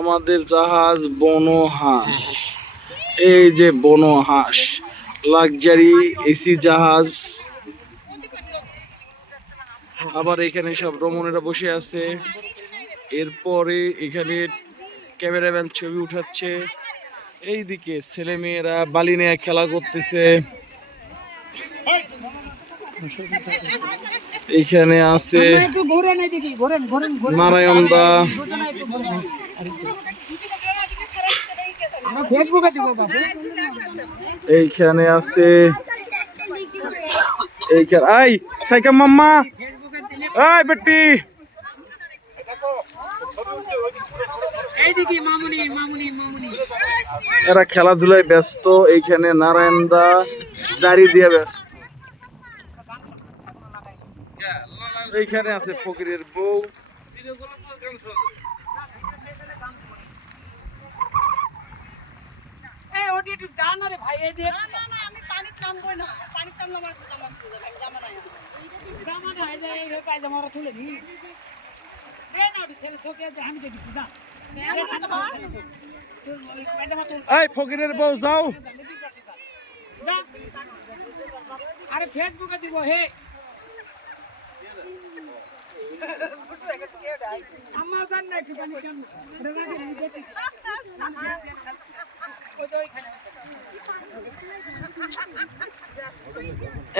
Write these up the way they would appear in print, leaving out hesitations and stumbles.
আমাদের জাহাজ বনহাঁস, এই যে বনহাঁস লাক্সারি এসি জাহাজ। আবার এখানে সব রমণীরা বসে আছে। এরপরে এখানে ক্যামেরাম্যান ছবি উঠাচ্ছে। এইদিকে ছেলে মেয়েরা বালি নিয়ে খেলা করতেছে। এইখানে আছে নারায়ণদা, এইখানে আছে এইখানে আই সাইকা মাম্মা, আই বেটি, এরা খেলাধুলায় ব্যস্ত। এইখানে নারায়ণদা দাড়ি দিয়ে ব্যস্ত। এইখানে আছে ফকিরের বউ। এই ফকিরের বউ যাও। আরে ফেসবুকে দিব হে।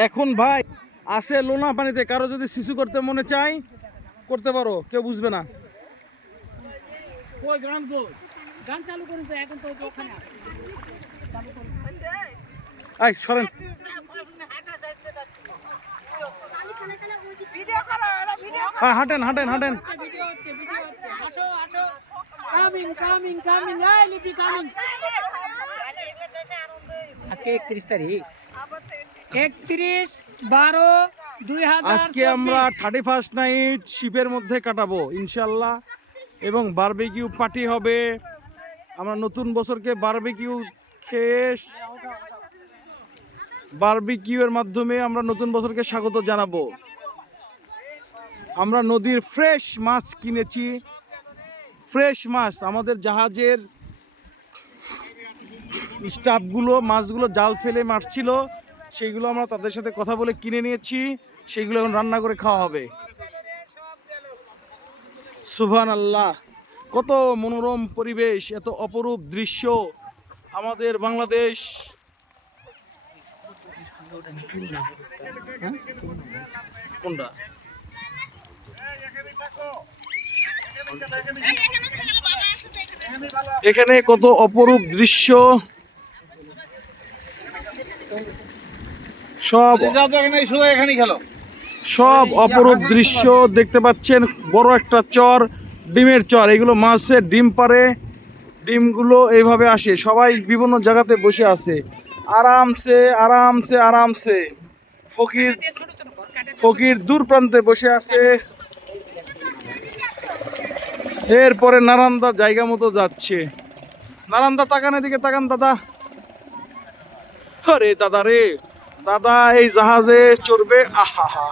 এখন ভাই আছে লোনা পানিতে, কারো যদি শিশু করতে মনে চায় করতে পারো, কেউ বুঝবে না। এই সরেন, হাঁটেন হাঁটেন হাঁটেন। আজকে 31 তারিখ, 31/12/2000। আজকে আমরা 31st নাইট শিপের মধ্যে কাটাবো ইনশাল্লাহ, এবং বারবিকিউ পার্টি হবে। আমরা নতুন বছরকে বারবিকিউ খেয়ে, বারবিকিউ এর মাধ্যমে আমরা নতুন বছরকে স্বাগত জানাবো। আমরা নদীর ফ্রেশ মাছ কিনেছি, ফ্রেশ মাছ। আমাদের জাহাজের স্টাফগুলো মাছগুলো জাল ফেলে মারছিল, সেইগুলো আমরা তাদের সাথে কথা বলে কিনে নিয়েছি। সেইগুলো এখন রান্না করে খাওয়া হবে। সুবহানাল্লাহ, কত মনোরম পরিবেশ, এত অপরূপ দৃশ্য আমাদের বাংলাদেশ। কোনটা? এখানে কত অপরূপ দৃশ্য, সব সব অপরূপ দৃশ্য দেখতে পাচ্ছেন। বড় একটা চর, ডিমের চর, এগুলো মাছের ডিম পারে। ডিমগুলো এইভাবে আসে, সবাই বিভিন্ন জায়গাতে বসে আছে আরামসে আরামসে আরামসে। ফকির দূর প্রান্তে বসে আছে। এরপরে নারায়ণদা জায়গা মতো যাচ্ছে। নারায়ণদা তাকান, এদিকে তাকান দাদা। আরে দাদা রে, দাদা এই জাহাজে চড়বে। আহা হা,